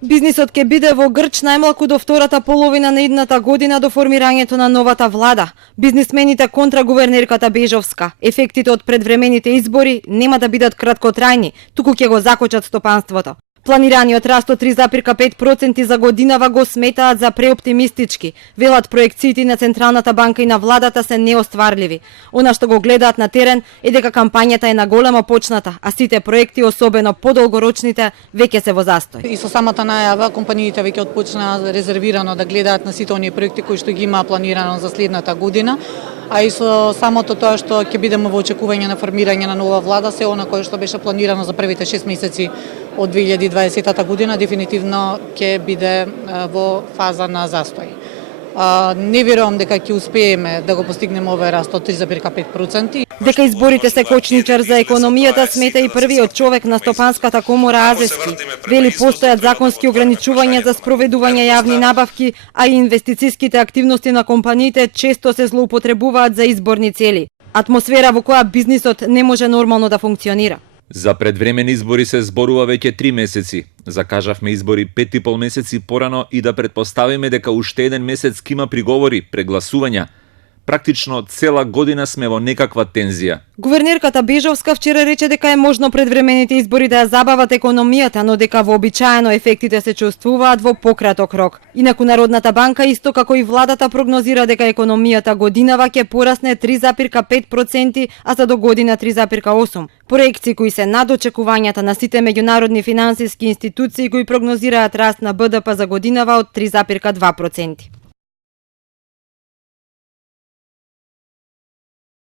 Бизнисот ќе биде во грч најмалку до втората половина на идната година до формирањето на новата влада. Бизнисмените контра гувернерката Бежовска. Ефектите од предвремените избори нема да бидат краткотрајни, туку ќе го закочат стопанството. Планираниот раст од 3,5% за годинава го сметаат за преоптимистички. Велат проекциите на Централната банка и на владата се неостварливи. Она што го гледаат на терен е дека кампањата е наголемо почната, а сите проекти, особено подолгорочните, веќе се во застој. И со самата најава компаниите веќе отпочнаа резервирано да гледаат на сите оние проекти кои што ги има планирано за следната година. А и со самото тоа што ќе бидеме во очекување на формирање на нова влада, се она кое што беше планирано за првите 6 месеци од 2020 година, дефинитивно ќе биде во фаза на застој. Не верувам дека ќе успееме да го постигнеме овој раст од 3,5%. Дека изборите се кочничар за економијата, смета и првиот човек на Стопанската комора Азески. Вели постојат законски ограничувања за спроведување јавни набавки, а и инвестициските активности на компаниите често се злоупотребуваат за изборни цели. Атмосфера во која бизнисот не може нормално да функционира. За предвремени избори се зборува веќе 3 месеци. Закажавме избори 5,5 месеци порано и да предпоставиме дека уште еден месец ќе има приговори, прегласувања. Практично цела година сме во некаква тензија. Гувернерката Бежовска вчера рече дека е можно предвремените избори да ја забават економијата, но дека вообичаено ефектите се чувствуваат во пократок рок. Инаку Народната банка, исто како и владата, прогнозира дека економијата годинава ќе порасне 3,5%, а за до година 3,8%. Проекции кои се над очекувањата на сите меѓународни финансиски институции кои прогнозираат раст на БДП за годинава од 3,2%.